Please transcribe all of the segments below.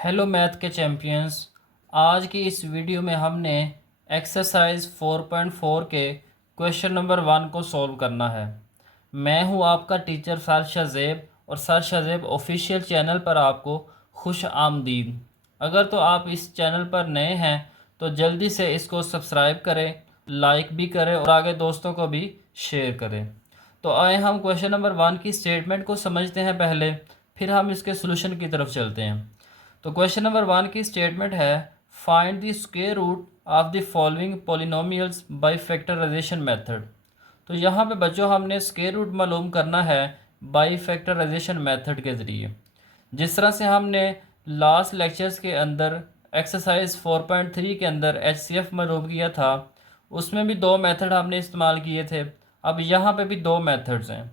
Hello math के champions. आज की इस वीडियो में हमने एक्सरसाइज 4.4 के क्वेश्चन नंबर 1 को सॉल्व करना है। मैं हूं आपका टीचर सर शज़ेब और सर शज़ेब ऑफिशियल चैनल पर आपको खुश आमदीद। अगर तो आप इस चैनल पर नए हैं तो जल्दी से इसको सब्सक्राइब करें, लाइक भी करें और आगे दोस्तों को भी शेयर करें। तो आए हम क्वेश्चन नंबर 1 की स्टेटमेंट को समझते हैं पहले, फिर हम इसके सोल्यूशन की तरफ चलते हैं। तो क्वेश्चन नंबर 1 की स्टेटमेंट है, find the square root of the following polynomials by factorization method. तो यहाँ पे बच्चों हमने स्क्वायर रूट मालूम करना है बाय फैक्टराइजेशन मेथड के ज़रिए। जिस तरह से हमने लास्ट लेक्चर्स के अंदर एक्सरसाइज 4.3 के अंदर एचसीएफ मालूम किया था, उसमें भी दो मेथड हमने इस्तेमाल किए थे। अब यहाँ पे भी दो मेथड्स हैं,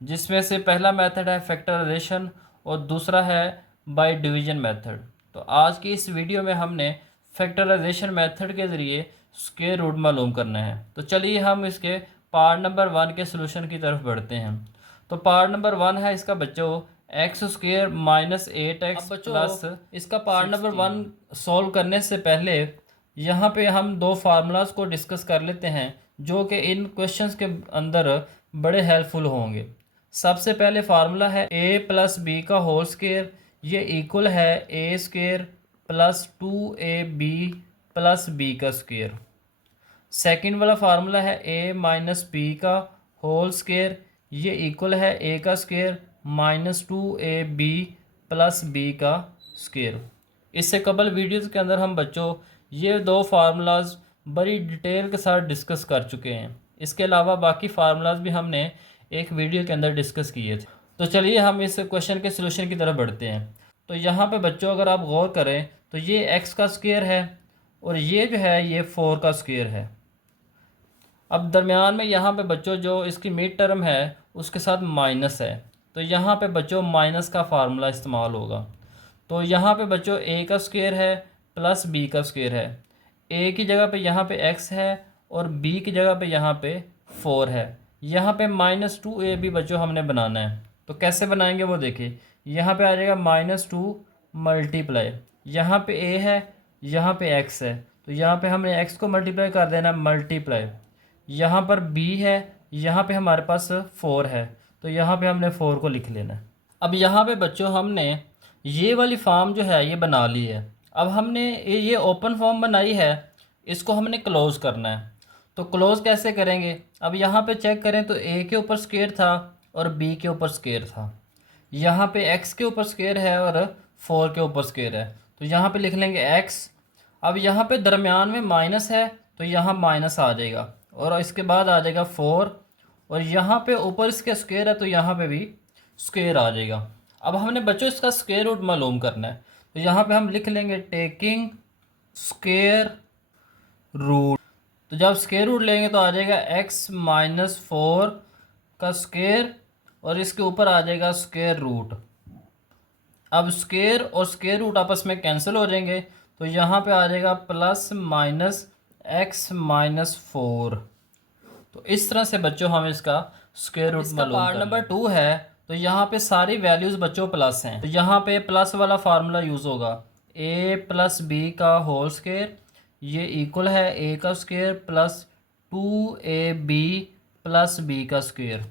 जिसमें से पहला मेथड है फैक्टराइजेशन और दूसरा है बाय डिवीजन मेथड। तो आज की इस वीडियो में हमने फैक्टराइजेशन मेथड के ज़रिए स्क्वायर रूट मालूम करना है। तो चलिए हम इसके पार्ट नंबर 1 के सोल्यूशन की तरफ बढ़ते हैं। तो पार्ट नंबर 1 है इसका बच्चों x square minus 8x plus. इसका पार्ट नंबर 1 सॉल्व करने से पहले यहाँ पे हम दो फार्मूलाज को डिस्कस कर लेते हैं जो कि इन क्वेश्चंस के अंदर बड़े हेल्पफुल होंगे। सबसे पहले फार्मूला है a प्लस बी का होल स्क्वायर, ये इक्वल है A square plus 2ab plus B का स्क्वायर। सेकेंड वाला फार्मूला है a माइनस बी का होल स्क्वायर, ये इक्वल है a का square minus 2ab plus B का स्क्वायर। इससे कबल वीडियोज़ के अंदर हम बच्चों ये दो फार्मूलाज बड़ी डिटेल के साथ डिस्कस कर चुके हैं। इसके अलावा बाकी फार्मूलाज भी हमने एक वीडियो के अंदर डिस्कस किए थे। तो चलिए हम इस क्वेश्चन के सोल्यूशन की तरफ बढ़ते हैं। तो यहाँ पे बच्चों अगर आप गौर करें तो ये x का स्क्वायर है और ये जो है ये 4 का स्क्वायर है। अब दरमियान में यहाँ पे बच्चों जो इसकी मिड टर्म है उसके साथ माइनस है, तो यहाँ पे बच्चों माइनस का फार्मूला इस्तेमाल होगा। तो यहाँ पे बच्चों a का स्क्वायर है प्लस b का स्क्वायर है। a की जगह पे यहाँ पे x है और b की जगह पे यहाँ पे 4 है। यहाँ पे माइनस 2ab बच्चों हमने बनाना है। तो कैसे बनाएंगे वो देखिए, यहाँ पे आ जाएगा -2 मल्टीप्लाई, यहाँ पे a है यहाँ पे x है, तो यहाँ पे हमने x को मल्टीप्लाई कर देना मल्टीप्लाई। यहाँ पर b है, यहाँ पे हमारे पास 4 है, तो यहाँ पे हमने 4 को लिख लेना है। अब यहाँ पे बच्चों हमने ये वाली फॉर्म जो है ये बना ली है। अब हमने ये ओपन फॉर्म बनाई है, इसको हमने क्लोज़ करना है। तो क्लोज़ कैसे करेंगे, अब यहाँ पे चेक करें तो a के ऊपर स्क्वायर था और b के ऊपर स्क्वायर था। यहाँ पे x के ऊपर स्क्वायर है और 4 के ऊपर स्क्वायर है, तो यहाँ पे लिख लेंगे x। अब यहाँ पे दरमियान में माइनस है तो यहाँ माइनस आ जाएगा और इसके बाद आ जाएगा 4 और यहाँ पे ऊपर इसके स्क्वायर है तो यहाँ पे भी स्क्वायर आ जाएगा। अब हमने बच्चों इसका स्क्वायर रूट मालूम करना है, तो यहाँ पे हम लिख लेंगे टेकिंग स्क्वायर रूट। तो जब स्क्वायर रूट लेंगे तो आ जाएगा x माइनस 4 का स्क्वायर और इसके ऊपर आ जाएगा स्क्वायर रूट। अब स्क्वायर और स्क्वायर रूट आपस में कैंसिल हो जाएंगे, तो यहाँ पे आ जाएगा प्लस माइनस x माइनस 4। तो इस तरह से बच्चों हम इसका स्क्वायर रूट मालूम पार्ट नंबर 2 है। तो यहाँ पे सारी वैल्यूज़ बच्चों प्लस हैं, तो यहाँ पे प्लस वाला फार्मूला यूज़ होगा a प्लस बी का होल स्क्वायर, ये इक्वल है a का square plus 2ab plus b का स्क्वायर।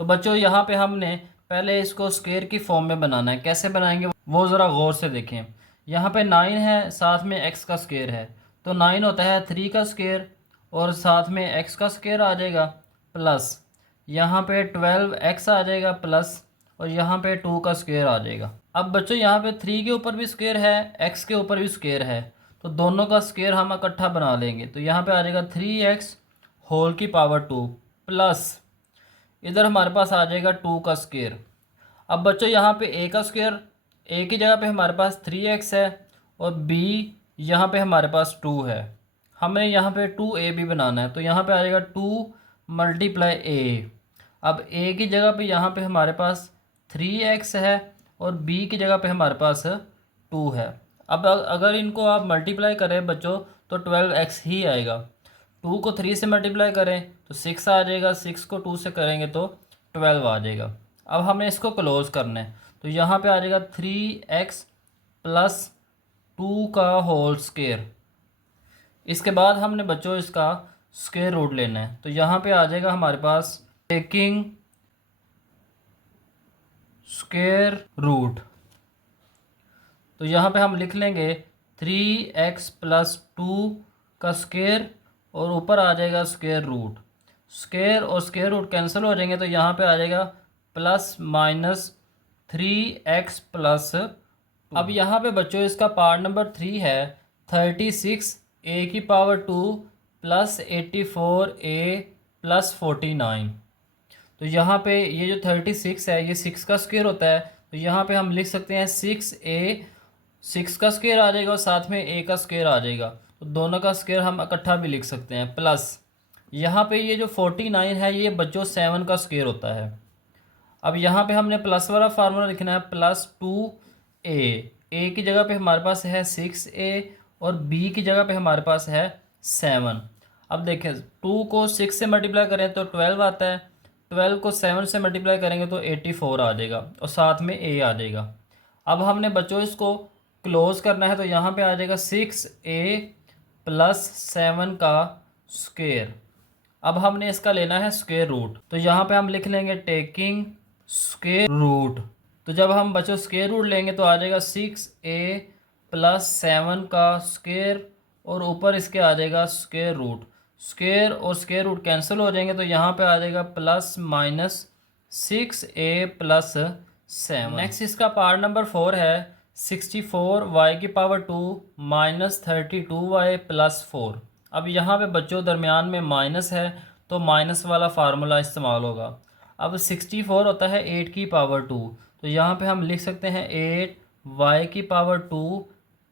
तो बच्चों यहाँ पे हमने पहले इसको स्क्वायर की फॉर्म में बनाना है। कैसे बनाएंगे वो ज़रा गौर से देखें। यहाँ पे 9 है, साथ में x का स्क्वायर है, तो 9 होता है 3 का स्क्वायर और साथ में x का स्क्वायर आ जाएगा प्लस यहाँ पे 12x आ जाएगा प्लस और यहाँ पे 2 का स्क्वायर आ जाएगा। अब बच्चों यहाँ पे 3 के ऊपर भी स्क्वायर है, x के ऊपर भी स्क्वायर है, तो दोनों का स्क्वायर हम इकट्ठा बना लेंगे। तो यहाँ पे आ जाएगा 3x होल की पावर 2 प्लस इधर हमारे पास आ जाएगा 2 का स्क्वायर। अब बच्चों यहाँ पे a का स्क्वायर, a की जगह पे हमारे पास 3x है और b यहाँ पे हमारे पास 2 है। हमें यहाँ पे 2ab बनाना है, तो यहाँ पे आ जाएगा 2 मल्टीप्लाई a। अब a की जगह पे यहाँ पे हमारे पास 3x है और b की जगह पे हमारे पास 2 है। अब अगर इनको आप मल्टीप्लाई करें बच्चों तो 12x ही आएगा। 2 को 3 से मल्टीप्लाई करें तो 6 आ जाएगा, 6 को 2 से करेंगे तो 12 आ जाएगा। अब हमें इसको क्लोज़ करना है, तो यहाँ पे आ जाएगा 3x प्लस 2 का होल स्क्वायर। इसके बाद हमने बच्चों इसका स्क्वायर रूट लेना है। तो यहाँ पे आ जाएगा हमारे पास टेकिंग स्क्वायर रूट। तो यहाँ पे हम लिख लेंगे 3x प्लस 2 का स्क्वायर और ऊपर आ जाएगा स्क्वायर रूट। स्क्वायर और स्क्वायर रूट कैंसिल हो जाएंगे तो यहाँ पे आ जाएगा प्लस माइनस 3x प्लस। अब यहाँ पे बच्चों इसका पार्ट नंबर 3 है 36 a की पावर 2 प्लस 84 a प्लस 49। तो यहाँ पे ये जो 36 है ये 6 का स्क्वायर होता है। तो यहाँ पे हम लिख सकते हैं 6a, 6 का स्क्वायर आ जाएगा और साथ में a का स्क्वायर आ जाएगा। तो दोनों का स्क्वायर हम इकट्ठा भी लिख सकते हैं प्लस यहाँ पे ये जो 49 है ये बच्चों 7 का स्क्वायर होता है। अब यहाँ पे हमने प्लस वाला फार्मूला लिखना है प्लस 2a की जगह पे हमारे पास है 6a और b की जगह पे हमारे पास है 7। अब देखें 2 को 6 से मल्टीप्लाई करें तो 12 आता है, 12 को 7 से मल्टीप्लाई करेंगे तो 84 आ जाएगा और साथ में a आ जाएगा। अब हमने बच्चों इसको क्लोज करना है तो यहाँ पे आ जाएगा 6a प्लस 7 का स्क्वायर। अब हमने इसका लेना है स्क्वायर रूट। तो यहाँ पे हम लिख लेंगे टेकिंग स्क्वायर रूट। तो जब हम बच्चों स्क्वायर रूट लेंगे तो आ जाएगा 6a प्लस 7 का स्क्वायर और ऊपर इसके आ जाएगा स्क्वायर रूट। स्क्वायर और स्क्वायर रूट कैंसिल हो जाएंगे तो यहाँ पे आ जाएगा plus minus 6a plus 7। Next इसका पार्ट नंबर 4 है 64 y की पावर 2 माइनस 32y प्लस 4। अब यहाँ पे बच्चों दरमियान में माइनस है तो माइनस वाला फार्मूला इस्तेमाल होगा। अब 64 होता है 8 की पावर 2। तो यहाँ पे हम लिख सकते हैं 8 y की पावर 2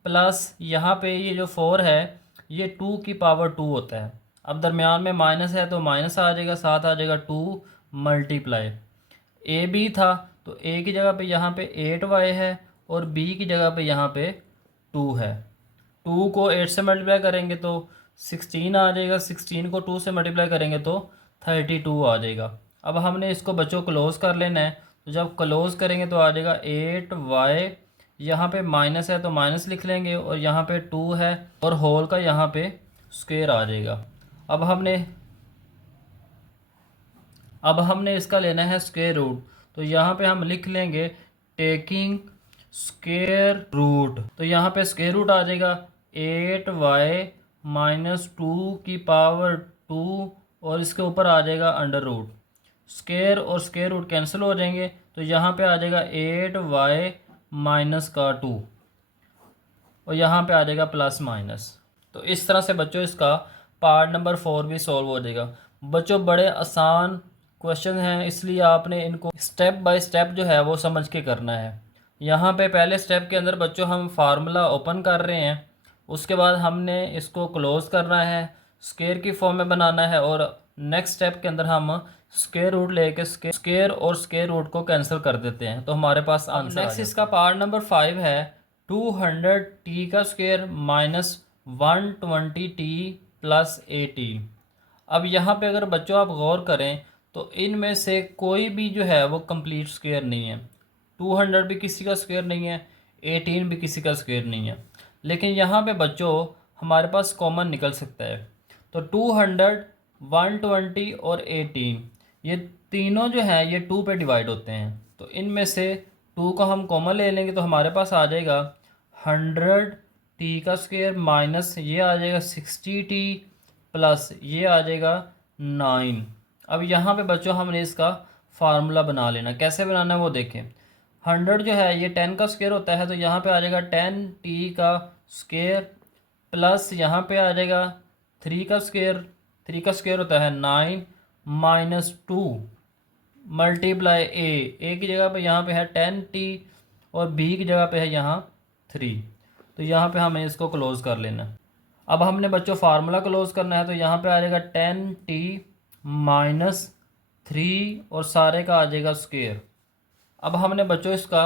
प्लस यहाँ पे ये जो 4 है ये 2 की पावर 2 होता है। अब दरमियान में माइनस है तो माइनस आ जाएगा, साथ आ जाएगा 2 मल्टीप्लाई ए बी था तो ए की जगह पे यहाँ पे 8y है और बी की जगह पे यहाँ पे 2 है। 2 को 8 से मल्टीप्लाई करेंगे तो 16 आ जाएगा, 16 को 2 से मल्टीप्लाई करेंगे तो 32 आ जाएगा। अब हमने इसको बच्चों क्लोज कर लेना है। तो जब क्लोज करेंगे तो आ जाएगा 8y, यहाँ पे माइनस है तो माइनस लिख लेंगे और यहाँ पे 2 है और होल का यहाँ पे स्क्वायर आ जाएगा। अब हमने इसका लेना है स्क्वायर रूट। तो यहाँ पे हम लिख लेंगे टेकिंग स्क्वायर रूट। तो यहाँ पे स्क्वायर रूट आ जाएगा 8y माइनस 2 की पावर 2 और इसके ऊपर आ जाएगा अंडर रूट। स्क्वायर और स्क्वायर रूट कैंसिल हो जाएंगे तो यहाँ पे आ जाएगा 8y माइनस का 2 और यहाँ पे आ जाएगा प्लस माइनस। तो इस तरह से बच्चों इसका पार्ट नंबर 4 भी सॉल्व हो जाएगा। बच्चों बड़े आसान क्वेश्चन हैं इसलिए आपने इनको स्टेप बाय स्टेप जो है वो समझ के करना है। यहाँ पे पहले स्टेप के अंदर बच्चों हम फार्मूला ओपन कर रहे हैं, उसके बाद हमने इसको क्लोज करना है, स्क्वायर की फॉर्म में बनाना है और नेक्स्ट स्टेप के अंदर हम स्क्वायर रूट लेके स्क्वायर और स्क्वायर रूट को कैंसिल कर देते हैं तो हमारे पास आंसर। नेक्स्ट इसका पार्ट नंबर 5 है 200t का स्क्वायर माइनस 120t प्लस 18। अब यहाँ पे अगर बच्चों आप गौर करें तो इनमें से कोई भी जो है वो कंप्लीट स्क्वायर नहीं है। 200 भी किसी का स्क्वायर नहीं है, 18 भी किसी का स्क्वायर नहीं है। लेकिन यहाँ पे बच्चों हमारे पास कॉमन निकल सकता है। तो 200, 120 और 18 ये तीनों जो हैं ये 2 पे डिवाइड होते हैं। तो इनमें से 2 को हम कॉमन ले लेंगे तो हमारे पास आ जाएगा 100t का स्क्वायर माइनस ये आ जाएगा 60t प्लस ये आ जाएगा 9। अब यहाँ पे बच्चों हमने इसका फार्मूला बना लेना। कैसे बनाना है वो देखें। 100 जो है ये 10 का स्क्वायर होता है तो यहाँ पे आ जाएगा 10t का स्क्वायर प्लस यहाँ पे आ जाएगा 3 का स्क्वायर, 3 का स्क्वायर होता है 9 माइनस 2 मल्टीप्लाई ए की जगह पे यहाँ पे है 10t और b की जगह पे है यहाँ 3। तो यहाँ पे हमें इसको क्लोज कर लेना। अब हमने बच्चों फार्मूला क्लोज करना है तो यहाँ पे आ जाएगा 10t माइनस 3 और सारे का आ जाएगा स्क्वायर। अब हमने बच्चों इसका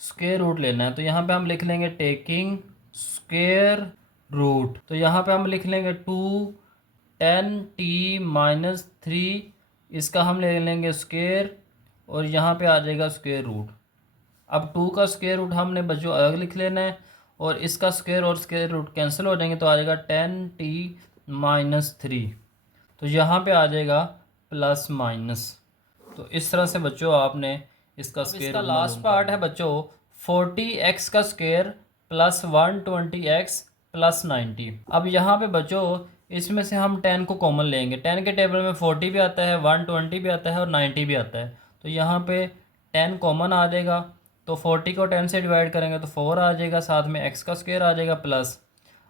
स्क्वायर रूट लेना है तो यहाँ पे हम लिख लेंगे टेकिंग स्क्वायर रूट। तो यहाँ पे हम लिख लेंगे 10t माइनस 3, इसका हम ले लेंगे स्क्वायर और यहाँ पे आ जाएगा स्क्वायर रूट। अब 2 का स्क्वायर रूट हमने बच्चों अलग लिख लेना है और इसका स्क्वायर और स्क्वायर रूट कैंसिल हो जाएंगे तो आ जाएगा 10t-3। तो यहाँ पे आ जाएगा प्लस माइनस। तो इस तरह से बच्चों आपने इसका स्क्वायर। इसका लास्ट पार्ट है बच्चों 40x का स्क्वायर प्लस 120x प्लस 90। अब यहाँ पे बच्चों इसमें से हम 10 को कॉमन लेंगे। 10 के टेबल में 40 भी आता है, 120 भी आता है और 90 भी आता है। तो यहाँ पे 10 कॉमन आ जाएगा, तो 40 को 10 से डिवाइड करेंगे तो 4 आ जाएगा, साथ में x का स्क्वायर आ जाएगा प्लस।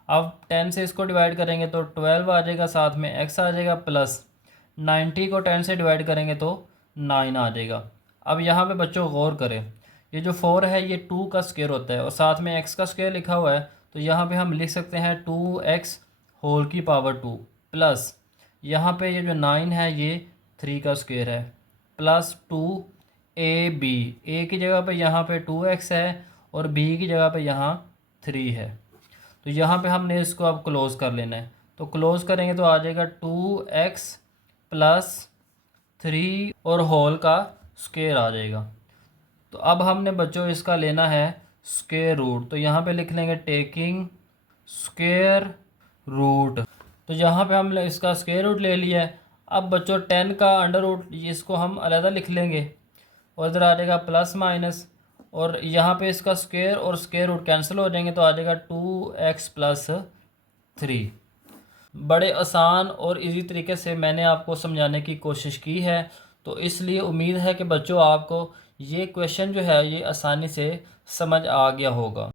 अब 10 से इसको डिवाइड करेंगे तो 12 आ जाएगा, साथ में x आ जाएगा प्लस। 90 को 10 से डिवाइड करेंगे तो 9 आ जाएगा। अब यहाँ पे बच्चों गौर करें, ये जो 4 है ये 2 का स्क्वायर होता है और साथ में x का स्क्वायर लिखा हुआ है, तो यहाँ पे हम लिख सकते हैं 2x होल की पावर 2 प्लस यहाँ पे ये जो 9 है ये 3 का स्क्वायर है प्लस 2ab। a की जगह पे यहाँ पे 2x है और b की जगह पे यहाँ 3 है। तो यहाँ पे हमने इसको अब क्लोज़ कर लेना है, तो क्लोज़ करेंगे तो आ जाएगा 2x प्लस 3 और होल का स्क्वायर आ जाएगा। तो अब हमने बच्चों इसका लेना है स्क्वायर रूट, तो यहाँ पे लिख लेंगे टेकिंग स्क्वायर रूट। तो यहाँ पे हम इसका स्क्वायर रूट ले लिया है। अब बच्चों 10 का अंडर रूट इसको हम अलग लिख लेंगे और इधर आ जाएगा प्लस माइनस, और यहाँ पे इसका स्क्वायर और स्क्वायर रूट कैंसिल हो जाएंगे तो आ जाएगा 2x प्लस 3। बड़े आसान और इजी तरीके से मैंने आपको समझाने की कोशिश की है, तो इसलिए उम्मीद है कि बच्चों आपको ये क्वेश्चन जो है ये आसानी से समझ आ गया होगा।